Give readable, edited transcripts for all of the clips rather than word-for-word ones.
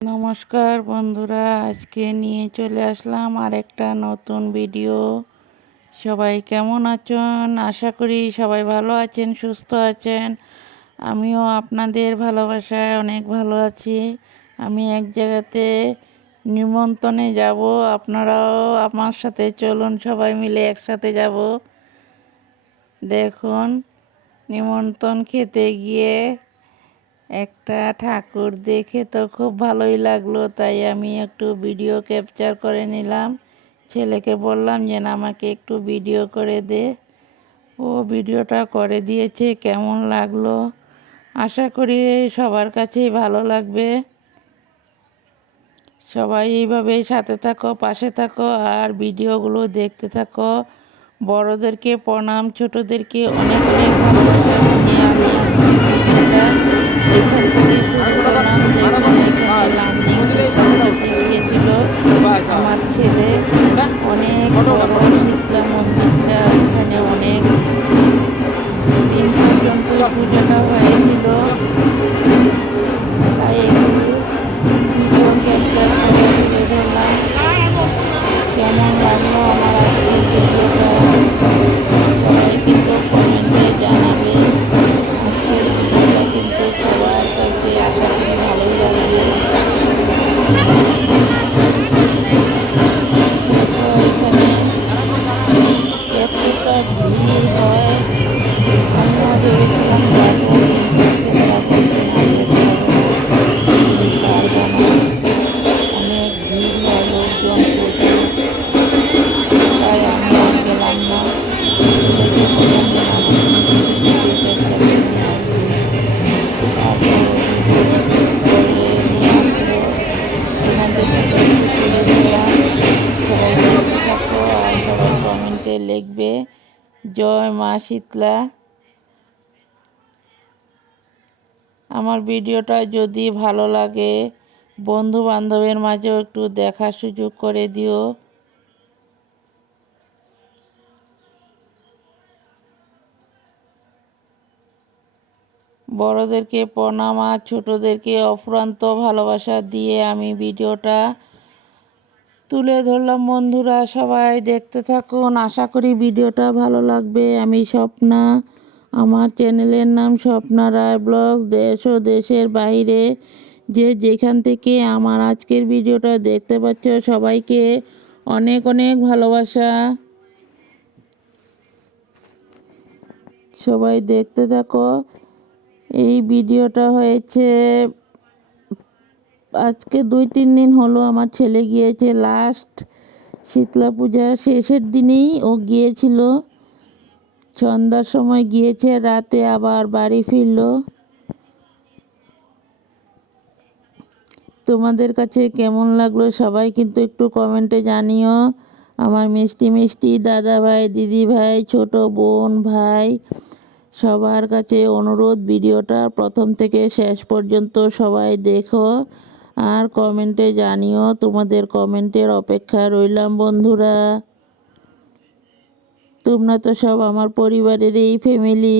নমস্কার বন্ধুরা, আজকে নিয়ে চলে আসলাম আরেকটা নতুন ভিডিও। সবাই কেমন আছেন? আশা করি সবাই ভালো আছেন, সুস্থ আছেন। আমিও আপনাদের ভালোবাসায় অনেক ভালো আছি। আমি এক জায়গাতে নিমন্ত্রণে যাব, আপনারাও আমার সাথে চলুন, সবাই মিলে একসাথে যাব। দেখুন, নিমন্ত্রণ খেতে গিয়ে একটা ঠাকুর দেখে তো খুব ভালোই লাগলো, তাই আমি একটু ভিডিও ক্যাপচার করে নিলাম। ছেলেকে বললাম যে না, আমাকে একটু ভিডিও করে দে। ও ভিডিওটা করে দিয়েছে। কেমন লাগলো আশা করি সবার কাছেই ভালো লাগবে। সবাই এইভাবেই সাথে থাকো, পাশে থাকো আর ভিডিওগুলো দেখতে থাকো। বড়োদেরকে প্রণাম, ছোটোদেরকে অনেক অনেক ভালোবাসা নিয়ে আমি আজকে ভিডিওটা এখান থেকে শুরু করলাম। দেখুন, এখানে লার্নিং শিখতে গিয়েছিল আমার ছেলে। অনেক বড় শীতলা মন্দিরটা, এখানে অনেক দিন পর্যন্ত পুজোটা হয়েছিল, তাই একটু ভিডিও ক্যাপচার করে তুলে ধরলাম। কেমন লাগলো আমার আজকের ভিডিওটা সবাই কিন্তু কমেন্টে জানাবে। আজকের ভিডিওটা কিন্তু সবার কাছে আশা করি ভালোই লাগবে। দেখো এখানে এতটা ভিড় হয়, আমিও ভেবেছিলাম যাবো, কিন্তু ছেলেরা বলছে না, যেতে হবে না, পারবো না, অনেক ভিড় হয়, লোকজন প্রচুর, তাই আমি আর গেলাম না। ছেলেকে বললাম যে না, না, তুমি কিছু ভিডিও ক্যাপচার করে নিয়ে আসবে। তারপর ও ভিডিও করে নিয়ে আসলো, তোমাদের সাথে একটু তুলে ধরলাম। সবাই দেখতে থাকো আর সবাই কমেন্টে লিখবে জয় মা শীতলা। আমার ভিডিওটা যদি ভালো লাগে বন্ধু বান্ধবের মাঝেও একটু দেখার সুযোগ করে দিও। বড়োদেরকে প্রণাম আর ছোটোদেরকে অফুরন্ত ভালোবাসা দিয়ে আমি ভিডিওটা তুলে ধরলাম। বন্ধুরা সবাই দেখতে থাকুন, আশা করি ভিডিওটা ভালো লাগবে। আমি স্বপ্না, আমার চ্যানেলের নাম স্বপ্না রায় ব্লগস। দেশ ও দেশের বাইরে যে যেখান থেকে আমার আজকের ভিডিওটা দেখতে পাচ্ছ, সবাইকে অনেক অনেক ভালোবাসা। সবাই দেখতে থাকো। এই ভিডিওটা হয়েছে আজকে 2-3 দিন হলো। আমার ছেলে গিয়েছে লাস্ট শীতলা পূজার শেষের দিনেই ও গিয়েছিল, সন্ধ্যার সময় গিয়েছে, রাতে আবার বাড়ি ফিরলো। তোমাদের কাছে কেমন লাগলো সবাই কিন্তু একটু কমেন্টে জানিও। আমার মিষ্টি মিষ্টি দাদা ভাই, দিদি ভাই, ছোট বোন, ভাই, সবার কাছে অনুরোধ, ভিডিওটা প্রথম থেকে শেষ পর্যন্ত সবাই দেখো আর কমেন্টে জানিও। তোমাদের কমেন্টের অপেক্ষা রইলাম বন্ধুরা। তোমরা তো সব আমার পরিবারের এই ফ্যামিলি।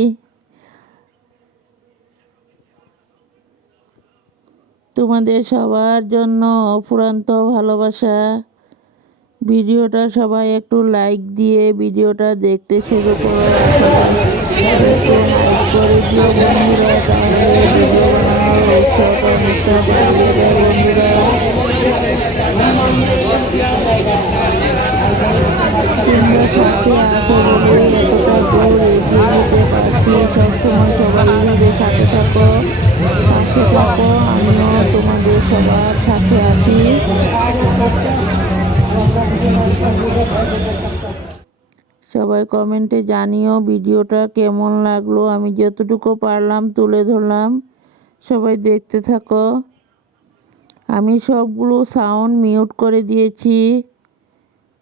তোমাদের সবার জন্য অফুরন্ত ভালোবাসা। ভিডিওটা সবাই একটু লাইক দিয়ে ভিডিওটা দেখতে শুরু করো। সবাই একটু লাইক করে দিও বন্ধুরা, তাহলে ভিডিও বানানোর উৎসাহটা অনেকটা বেড়ে যায় বন্ধুরা। তোমরা সাথে আছো বলে এতটা দূর এগিয়ে যেতে পারছি। সবসময় সবাই এইভাবে সাথে থাকো, পাশে থাকো, আমিও তোমাদের সবার সাথে আছি। সবাই কমেন্টে জানিও ভিডিওটা কেমন লাগলো। আমি যতটুকু পারলাম তুলে ধরলাম, সবাই দেখতে থাকো। আমি সবগুলো সাউন্ড মিউট করে দিয়েছি।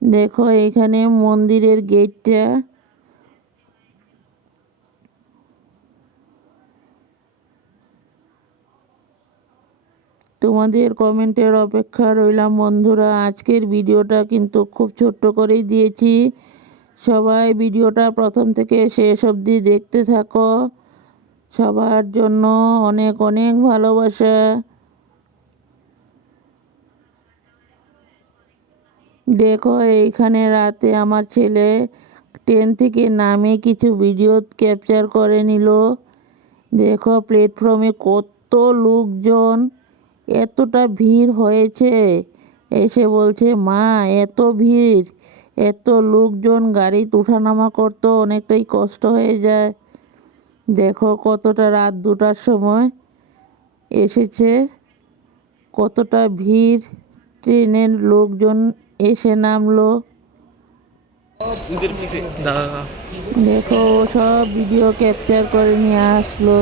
দেখো এখানে মন্দিরের গেটটা। তোমাদের কমেন্টের অপেক্ষা রইলাম বন্ধুরা। আজকের ভিডিওটা কিন্তু খুব ছোট্ট করেই দিয়েছি। সবাই ভিডিওটা প্রথম থেকে শেষ অবধি দেখতে থাকো। সবার জন্য অনেক অনেক ভালোবাসা। দেখো এইখানে রাতে আমার ছেলে ট্রেন থেকে নামে কিছু ভিডিও ক্যাপচার করে নিল। দেখো প্ল্যাটফর্মে কত লোকজন, এতটা ভিড় হয়েছে। এসে বলছে, মা এত ভিড়, এত লোকজন, গাড়িতে ওঠানামা করতে অনেকটাই কষ্ট হয়ে যায়। দেখো কতটা রাত 2টার সময় এসেছে, কতটা ভিড়, ট্রেনের লোকজন এসে নামলো। দেখো ও সব ভিডিও ক্যাপচার করে নিয়ে আসলো।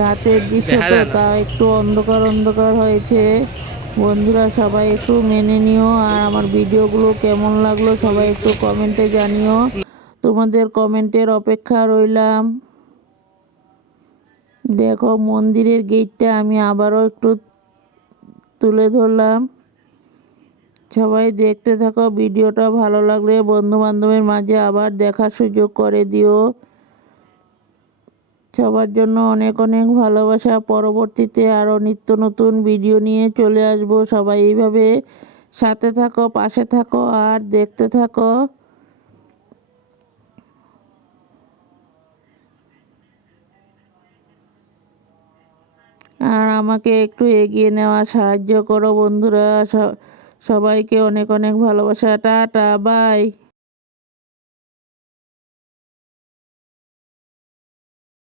রাতের দৃশ্য তো, তা একটু অন্ধকার অন্ধকার হয়েছে। বন্ধুরা সবাই একটু মেনে নিও, আর আমার ভিডিওগুলো কেমন লাগলো সবাই একটু কমেন্টে জানিও। তোমাদের কমেন্টের অপেক্ষা রইলাম। দেখো মন্দিরের গেটটা আমি আবারও একটু তুলে ধরলাম। সবাই দেখতে থাকো ভিডিওটা, ভালো লাগলে বন্ধু বান্ধবের মাঝে আবার দেখার সুযোগ করে দিও। সবার জন্য অনেক অনেক ভালোবাসা। পরবর্তীতে আরও নিত্য নতুন ভিডিও নিয়ে চলে আসবো। সবাই এইভাবে সাথে থাকো, পাশে থাকো আর দেখতে থাকো। আর আমাকে একটু এগিয়ে নেওয়ার সাহায্য করো বন্ধুরা। সবাইকে অনেক অনেক ভালোবাসা। Tata, by.